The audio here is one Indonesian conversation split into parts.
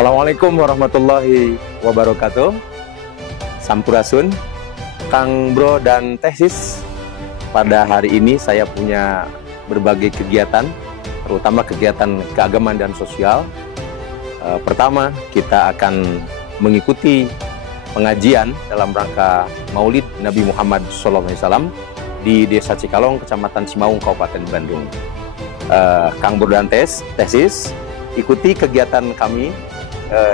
Assalamualaikum warahmatullahi wabarakatuh. Sampurasun, Kang Bro dan Teh Sis. Pada hari ini saya punya berbagai kegiatan, terutama kegiatan keagamaan dan sosial. Pertama, kita akan mengikuti pengajian dalam rangka Maulid Nabi Muhammad SAW di Desa Cikalong, Kecamatan Cimaung, Kabupaten Bandung. Kang Bro dan Teh Sis, ikuti kegiatan kami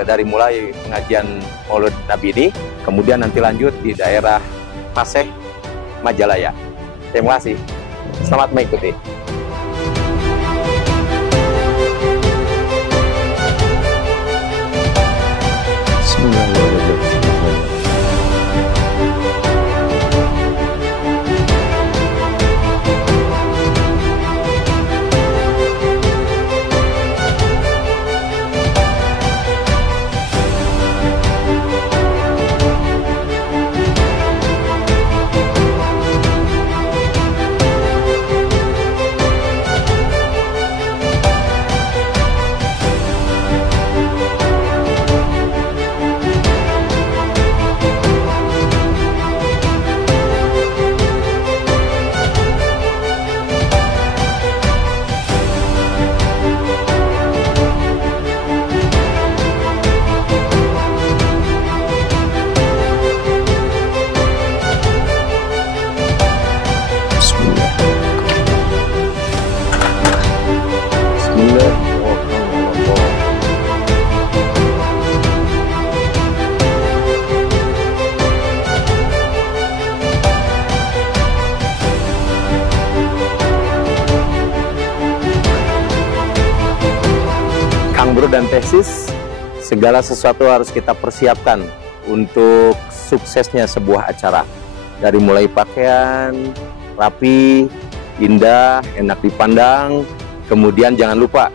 dari mulai pengajian Maulid Nabi ini, kemudian nanti lanjut di daerah Paseh, Majalaya. Terima kasih. Selamat mengikuti. Kang Bro dan Teh Sis, segala sesuatu harus kita persiapkan untuk suksesnya sebuah acara. Dari mulai pakaian, rapi, indah, enak dipandang, kemudian jangan lupa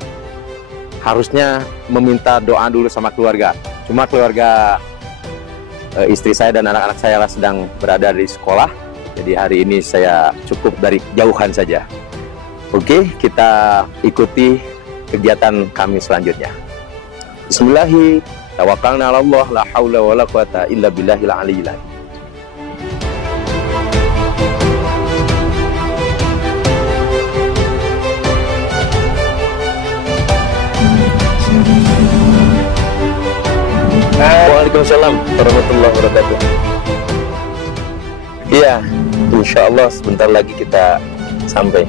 harusnya meminta doa dulu sama keluarga. Cuma keluarga istri saya dan anak-anak saya sedang berada di sekolah, jadi hari ini saya cukup dari jauhan saja. Oke, kita ikuti kegiatan kami selanjutnya. Bismillahirrahmanirrahim. Tawakkalna 'ala Allah, la haula wala quwata illa billahil aliyyil azim. Waalaikumsalam warahmatullahi wabarakatuh. Iya, insya Allah sebentar lagi kita sampai.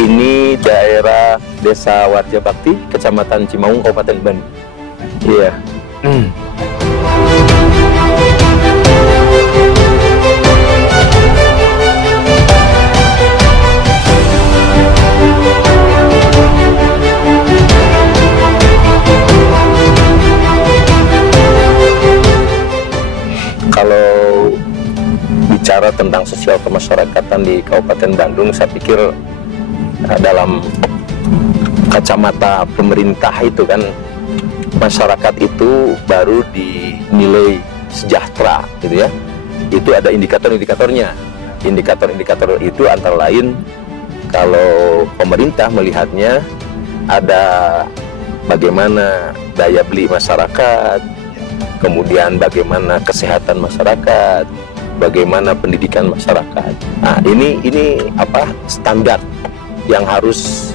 Ini daerah Desa Warja Bakti, Kecamatan Cimaung, Kabupaten Bandung. Iya. Kalau bicara tentang sosial kemasyarakatan di Kabupaten Bandung, saya pikir dalam kacamata pemerintah itu kan, masyarakat itu baru dinilai sejahtera gitu ya. Itu ada indikator-indikatornya. Indikator-indikator itu antara lain, kalau pemerintah melihatnya ada bagaimana daya beli masyarakat, kemudian bagaimana kesehatan masyarakat, bagaimana pendidikan masyarakat. Nah, ini apa standar yang harus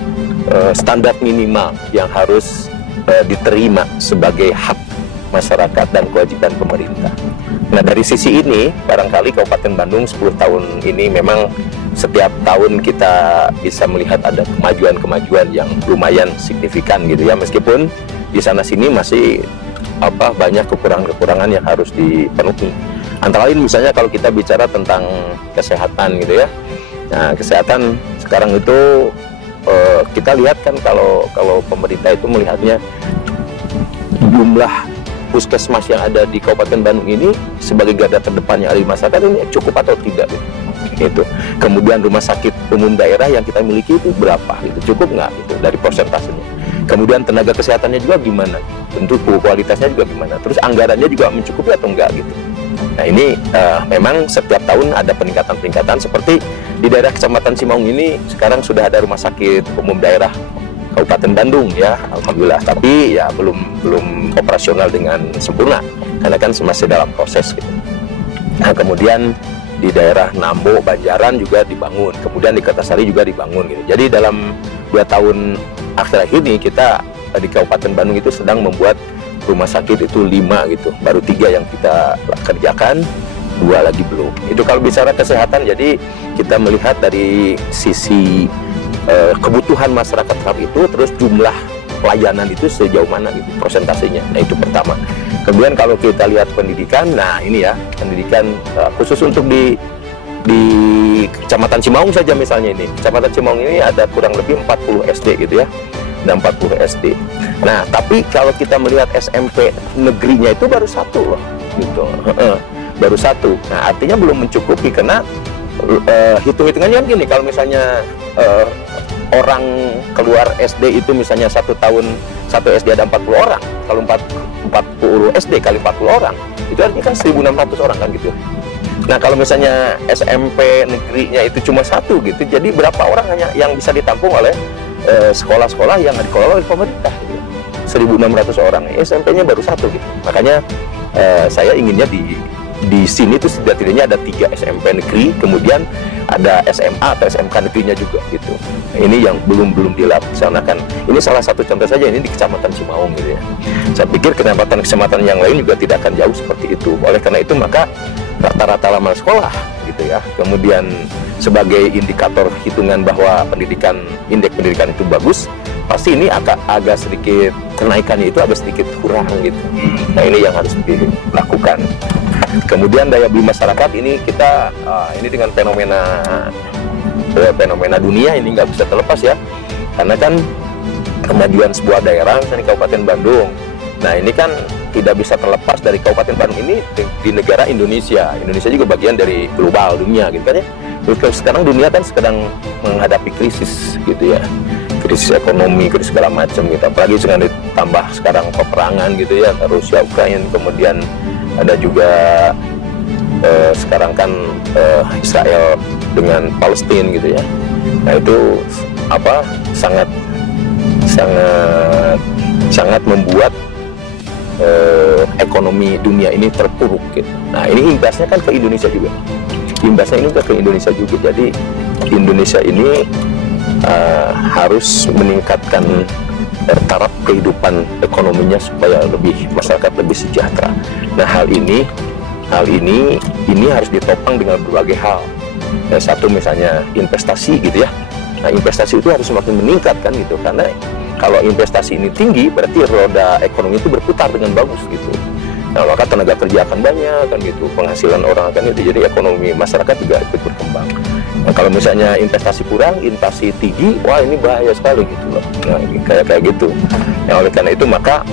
standar minimal yang harus diterima sebagai hak masyarakat dan kewajiban pemerintah. Nah, dari sisi ini barangkali Kabupaten Bandung 10 tahun ini memang setiap tahun kita bisa melihat ada kemajuan-kemajuan yang lumayan signifikan gitu ya, meskipun di sana sini masih banyak kekurangan-kekurangan yang harus dipenuhi. Antara lain misalnya kalau kita bicara tentang kesehatan gitu ya. Nah, kesehatan sekarang itu kita lihat kan kalau pemerintah itu melihatnya jumlah puskesmas yang ada di Kabupaten Bandung ini sebagai garda terdepan yang ada di masyarakat ini cukup atau tidak gitu. Kemudian rumah sakit umum daerah yang kita miliki itu berapa gitu, cukup nggak gitu dari persentasenya. Kemudian tenaga kesehatannya juga gimana, tentu kualitasnya juga gimana, terus anggarannya juga mencukupi atau enggak gitu. Nah, ini memang setiap tahun ada peningkatan-peningkatan seperti di daerah Kecamatan Cimaung ini sekarang sudah ada rumah sakit umum daerah Kabupaten Bandung ya, alhamdulillah. Tapi ya belum operasional dengan sempurna karena kan masih dalam proses gitu. Nah, kemudian di daerah Nambo, Banjaran juga dibangun, kemudian di Kertasari juga dibangun gitu. Jadi dalam 2 tahun akhir ini kita di Kabupaten Bandung itu sedang membuat rumah sakit itu 5 gitu, baru 3 yang kita kerjakan, 2 lagi belum. Itu kalau bicara kesehatan, jadi kita melihat dari sisi kebutuhan masyarakat terhadap itu, terus jumlah pelayanan itu sejauh mana gitu persentasenya. Nah itu pertama. Kemudian kalau kita lihat pendidikan, nah ini ya pendidikan khusus untuk di Kecamatan Cimaung saja misalnya ini. Kecamatan Cimaung ini ada kurang lebih 40 SD gitu ya. Dan 40 SD. Nah, tapi kalau kita melihat SMP negerinya itu baru 1 loh gitu. Baru 1. Nah, artinya belum mencukupi karena hitung-hitungannya gini, kalau misalnya orang keluar SD itu misalnya 1 tahun 1 SD ada 40 orang. Kalau 40 SD kali 40 orang, itu artinya kan 1.600 orang kan gitu. Nah, kalau misalnya SMP negerinya itu cuma 1 gitu, jadi berapa orang hanya yang bisa ditampung oleh sekolah-sekolah yang dikelola oleh pemerintah gitu. 1.600 orang, SMP-nya baru 1 gitu. Makanya saya inginnya di sini tuh setidaknya ada 3 SMP negeri, kemudian ada SMA atau SMK negerinya juga gitu. Ini yang belum dilaksanakan. Ini salah satu contoh saja, ini di Kecamatan Cimaung gitu ya. Saya pikir kecamatan yang lain juga tidak akan jauh seperti itu. Oleh karena itu maka rata-rata lama sekolah gitu ya. Kemudian sebagai indikator hitungan bahwa indeks pendidikan itu bagus, pasti ini agak sedikit kenaikannya itu agak sedikit kurang gitu. Nah ini yang harus dilakukan. Kemudian daya beli masyarakat ini kita ini dengan fenomena dunia ini nggak bisa terlepas ya, karena kan kemajuan sebuah daerah misalnya di Kabupaten Bandung. Nah ini kan tidak bisa terlepas dari Kabupaten Bandung ini di negara Indonesia. Indonesia juga bagian dari global dunia gitu kan ya. Sekarang dunia kan sedang menghadapi krisis gitu ya, krisis ekonomi, krisis segala macam gitu. Apalagi dengan ditambah sekarang peperangan gitu ya, Rusia, Ukraina, kemudian ada juga sekarang kan Israel dengan Palestina gitu ya. Nah itu sangat membuat ekonomi dunia ini terpuruk gitu. Nah ini imbasnya kan ke Indonesia juga. Imbasnya ini ke Indonesia juga. Jadi Indonesia ini harus meningkatkan taraf kehidupan ekonominya supaya masyarakat lebih sejahtera. Nah hal ini harus ditopang dengan berbagai hal. Satu misalnya investasi gitu ya. Nah investasi itu harus semakin meningkat kan gitu, karena kalau investasi ini tinggi berarti roda ekonomi itu berputar dengan bagus gitu. Nah maka tenaga kerja akan banyak kan gitu, penghasilan orang akan itu, jadi ekonomi masyarakat juga ikut berkembang. Nah kalau misalnya investasi kurang, inflasi tinggi, wah ini bahaya sekali gitu loh. Nah kayak gitu. Nah oleh karena itu maka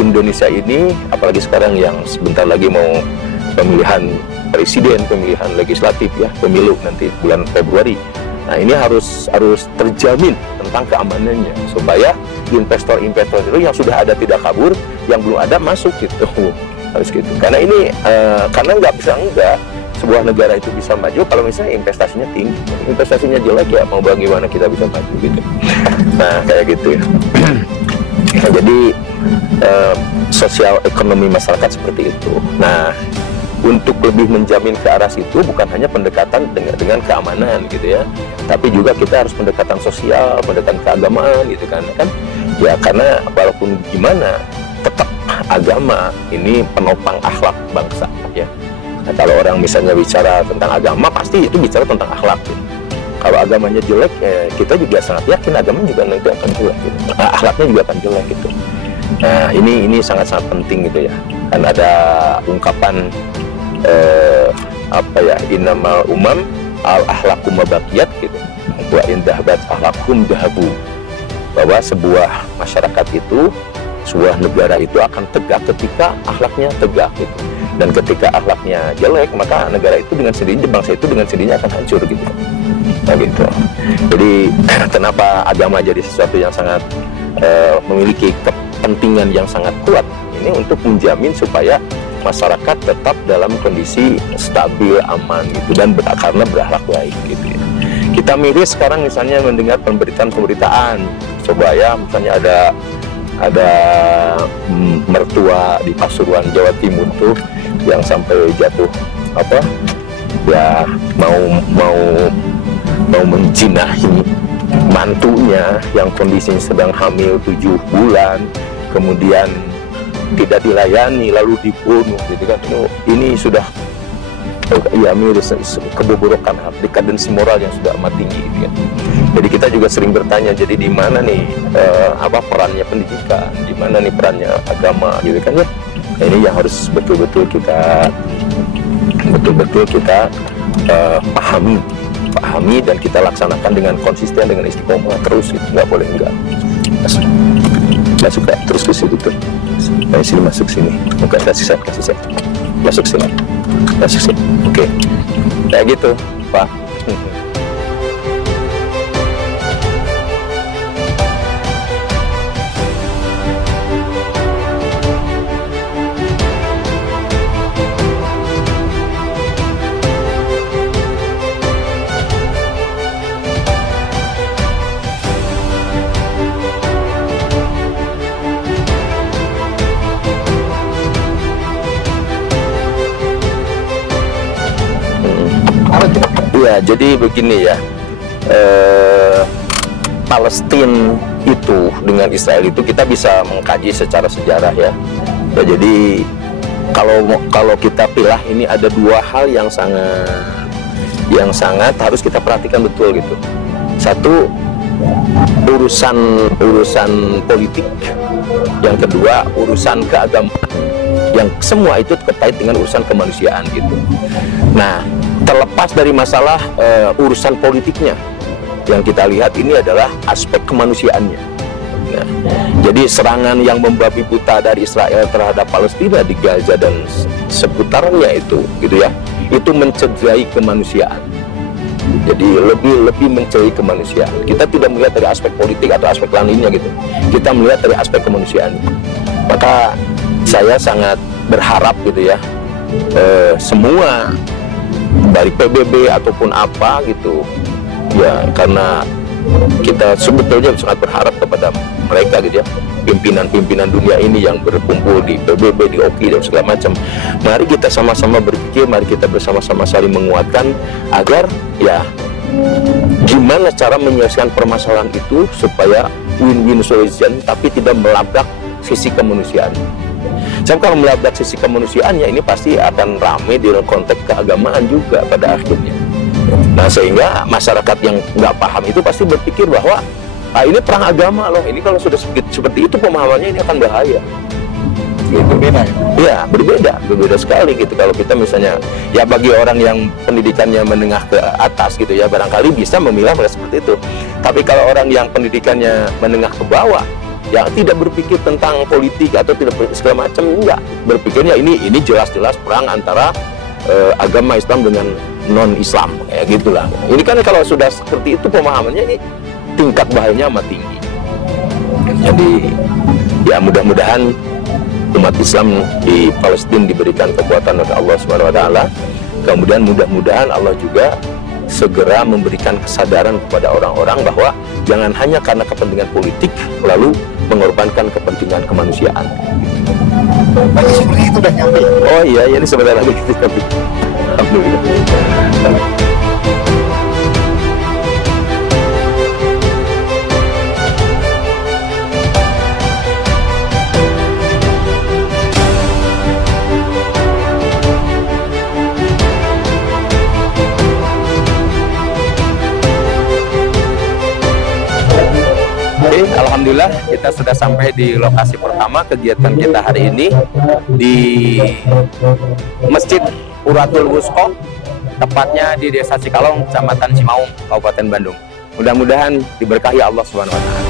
Indonesia ini, apalagi sekarang yang sebentar lagi mau pemilihan presiden, pemilihan legislatif ya, pemilu nanti bulan Februari. Nah ini harus terjamin tentang keamanannya supaya investor-investor itu yang sudah ada tidak kabur, yang belum ada masuk gitu, harus gitu. Karena ini karena nggak sebuah negara itu bisa maju kalau misalnya investasinya tinggi, investasinya jelek ya mau bagaimana kita bisa maju gitu. Nah kayak gitu ya. Nah, jadi sosial ekonomi masyarakat seperti itu. Nah untuk lebih menjamin ke arah situ bukan hanya pendekatan dengan keamanan gitu ya, tapi juga kita harus pendekatan sosial, pendekatan keagamaan gitu kan ya, karena walaupun gimana tetap agama ini penopang akhlak bangsa ya. Nah, kalau orang misalnya bicara tentang agama pasti itu bicara tentang akhlak gitu. Kalau agamanya jelek ya, kita juga sangat yakin agama juga nanti akan jelek gitu. Akhlaknya juga akan jelek gitu. Nah ini sangat-sangat penting gitu ya, kan ada ungkapan innamal umam al ahlakum mabaqiyat gitu, wa indahbat ahlakum dahabu, bahwa sebuah masyarakat itu, sebuah negara itu akan tegak ketika akhlaknya tegak gitu. Dan ketika akhlaknya jelek maka negara itu dengan sendirinya, bangsa itu dengan sendirinya akan hancur gitu. Nah gitu. Jadi kenapa agama jadi sesuatu yang sangat memiliki kepentingan yang sangat kuat ini untuk menjamin supaya masyarakat tetap dalam kondisi stabil, aman gitu, dan karena berakhlak baik gitu ya. Kita miris sekarang misalnya mendengar pemberitaan coba ya, misalnya ada mertua di Pasuruan Jawa Timur tuh yang sampai jatuh apa ya, mau menjinahi mantunya yang kondisinya sedang hamil 7 bulan, kemudian tidak dilayani lalu dibunuh gitu kan. Ini sudah ya miris kebobrokan dekadensi moral yang sudah amat tinggi gitu ya. Jadi kita juga sering bertanya, jadi di mana nih apa perannya pendidikan, di mana nih perannya agama gitu kan ya. Nah, ini yang harus betul-betul kita pahami dan kita laksanakan dengan konsisten, dengan istiqomah terus, itu nggak boleh enggak. Masuk terus ke situ tuh. Nah, sini masuk sini. Oke, kasih set. Masuk sini. Oke. Kayak gitu, Pak. Ya, jadi begini ya, Palestina itu dengan Israel itu kita bisa mengkaji secara sejarah ya. Ya, jadi kalau kita pilih ini ada dua hal yang sangat harus kita perhatikan betul gitu. Satu, urusan politik, yang kedua urusan keagamaan, yang semua itu terkait dengan urusan kemanusiaan gitu. Nah, terlepas dari masalah urusan politiknya, yang kita lihat ini adalah aspek kemanusiaannya. Nah, jadi serangan yang membabi buta dari Israel terhadap Palestina di Gaza dan seputarnya itu, gitu ya, itu mencederai kemanusiaan. Jadi lebih mencederai kemanusiaan. Kita tidak melihat dari aspek politik atau aspek lainnya gitu. Kita melihat dari aspek kemanusiaan. Maka saya sangat berharap gitu ya, semua dari PBB ataupun apa gitu ya, karena kita sebetulnya sangat berharap kepada mereka gitu ya, pimpinan dunia ini yang berkumpul di PBB, di OKI dan segala macam. Mari kita sama-sama berpikir, mari kita bersama-sama saling menguatkan agar ya gimana cara menyelesaikan permasalahan itu supaya win-win solution tapi tidak melabrak sisi kemanusiaan. Sebab kalau melabrak sisi kemanusiaannya, ini pasti akan ramai di konteks keagamaan juga pada akhirnya. Nah, sehingga masyarakat yang nggak paham itu pasti berpikir bahwa ini perang agama loh, ini kalau sudah seperti itu pemahamannya ini akan bahaya. Gitu. Berbeda ya? Ya, berbeda sekali gitu. Kalau kita misalnya, ya bagi orang yang pendidikannya menengah ke atas gitu ya, barangkali bisa memilah seperti itu. Tapi kalau orang yang pendidikannya menengah ke bawah, yang tidak berpikir tentang politik atau tidak segala macam, enggak, berpikirnya ini jelas-jelas perang antara agama Islam dengan non Islam, kayak gitulah. Ini kan kalau sudah seperti itu pemahamannya, ini tingkat bahayanya amat tinggi. Jadi ya mudah-mudahan umat Islam di Palestina diberikan kekuatan oleh Allah Subhanahu wa taala. Kemudian mudah-mudahan Allah juga segera memberikan kesadaran kepada orang-orang bahwa jangan hanya karena kepentingan politik lalu mengorbankan kepentingan kemanusiaan. Bagi seperti itu udah nyampe. Oh iya, ini sebentar lagi kita nyampe. Alhamdulillah. Alhamdulillah kita sudah sampai di lokasi pertama kegiatan kita hari ini di Masjid Uratul Wusko, tepatnya di Desa Cikalong, Kecamatan Cimaung, Kabupaten Bandung. Mudah-mudahan diberkahi Allah Subhanahu wa taala.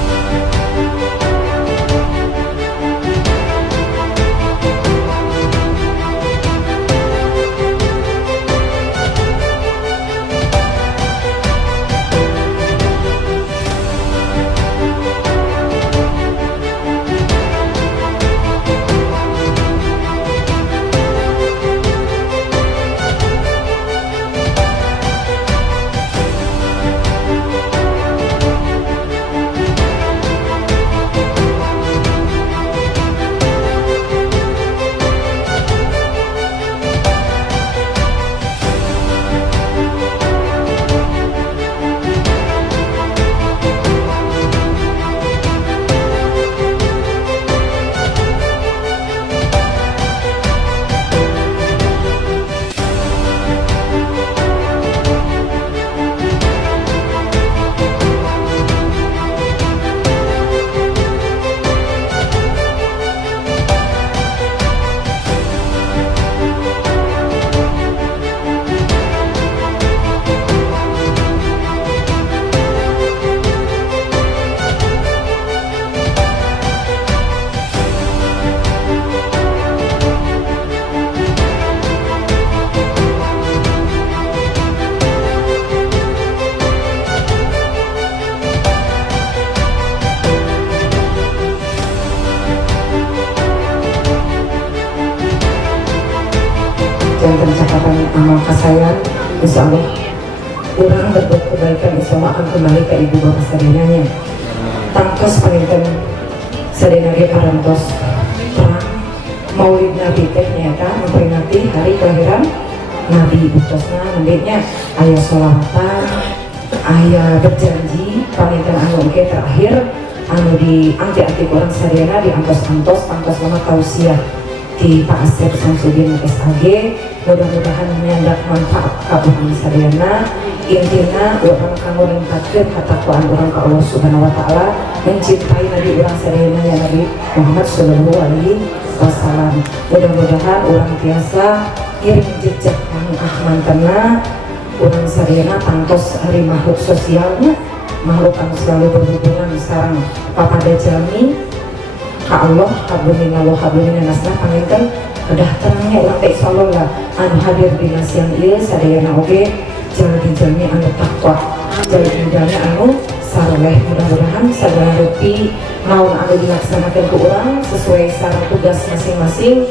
jantan catatan amal kasayan, insya Allah orang berbuat kebaikan insya Allah akan kembali ke ibu bapak sadinanya. Tangkos palinten sadinage parantos terang maulid Nabi teh nyata memperingati hari kelahiran Nabi bukosna nantinya ayah sholawatan, ayah berjanji palinten anu oke terakhir anu di anti orang sadina di antos tangkos lama tausiah di Pak Asep Samsudin SAG. Mudah-mudahan menyandak manfaat kabuhan sadayana. Intina orang kamu lengkapkan katakwaan orang ke Allah Subhanahu Wa Taala, mencintai Nabi orang sadayana ya Nabi Muhammad Sallallahu Alaihi Wasallam. Mudah-mudahan orang biasa iring jejak Ahmad Tana orang sadayana tangtos hari makhluk sosialnya, makhluk yang selalu berhubungan sarang papada jami ka Allah hablumina wa hablumina nasna panginten kedah tenangnya orang teh insyaallah lah anu hadir di nasian ieu sadayana oge jalmi anu takwa jalmi anu saleh. Mudah-mudahan sagala rupi naon anu dilaksanakeun ku urang sesuai sareng tugas masing-masing.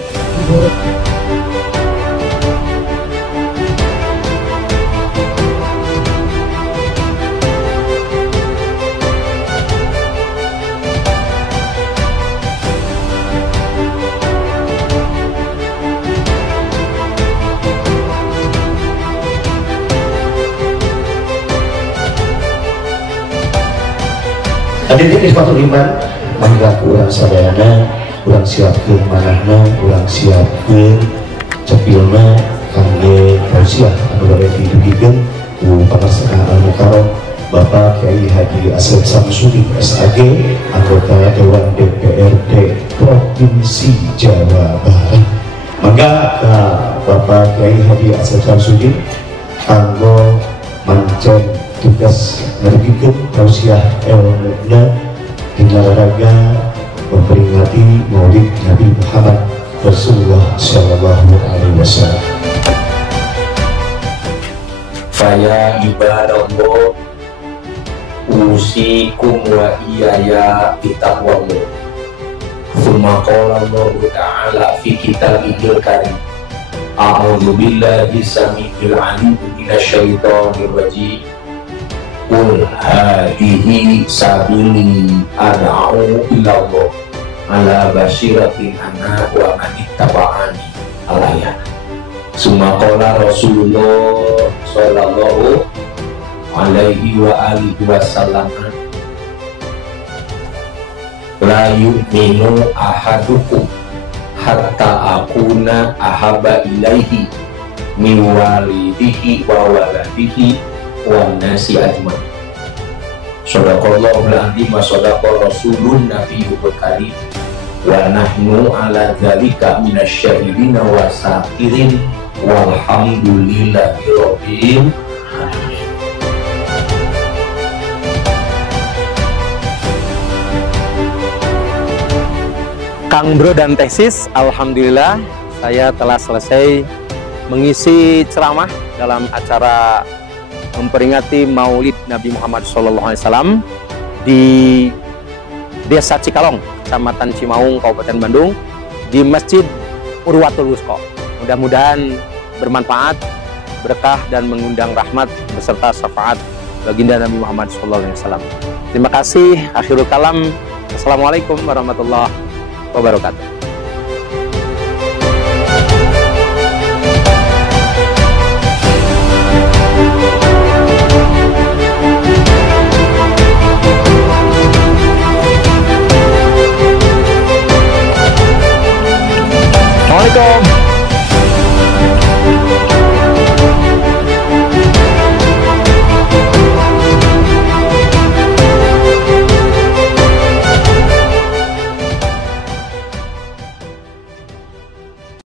Hadirin khidmatul iman, mangga urang sadayana urang siapkeun manahna, urang siapkeun cepilna kangge tausiah anu bade didugikeun ku Pangarsana Al-Mukarram Bapak Kyai Haji Asep Samsudin SAG, anggota Dewan DPRD Provinsi Jawa Barat. Mangga Bapak Kyai Haji Asep Samsudin kanggo mancen tugas ngergikeun tausiah elmuna dina raga memperingati Maulid Nabi Muhammad Rasulullah Sallallahu Alaihi Wasallam. Faya ibadallah usikum wa iyaya bitaqwallah. Tsumma qala Allah Ta'ala fi kitabihil karim. A'udzu billahi samii'il 'aliim minasyaitonir rajiim. Qul hadhihi sabili ad'u ilallah ala basyiratin ana wa man ittaba'ani al-ayat. Summa qala Rasulullah sallallahu alaihi wa alihi wasallam la yu'minu ahadukum hatta akuna ahabba ilaihi min walidihi wa waladihi wan nasi ajmain. Shadaqallahul azim wa shadaqa rasulun nabiyul karim wa nahnu ala dzalika minasyahidina wa sakirin walhamdulillahi rabbil alamin. Kang Bro dan Tesis, alhamdulillah saya telah selesai mengisi ceramah dalam acara memperingati Maulid Nabi Muhammad SAW di Desa Cikalong, Kecamatan Cimaung, Kabupaten Bandung, di Masjid Urwatul Wusko. Mudah-mudahan bermanfaat, berkah, dan mengundang rahmat beserta syafaat baginda Nabi Muhammad SAW. Terima kasih. Akhirul kalam. Assalamualaikum warahmatullahi wabarakatuh.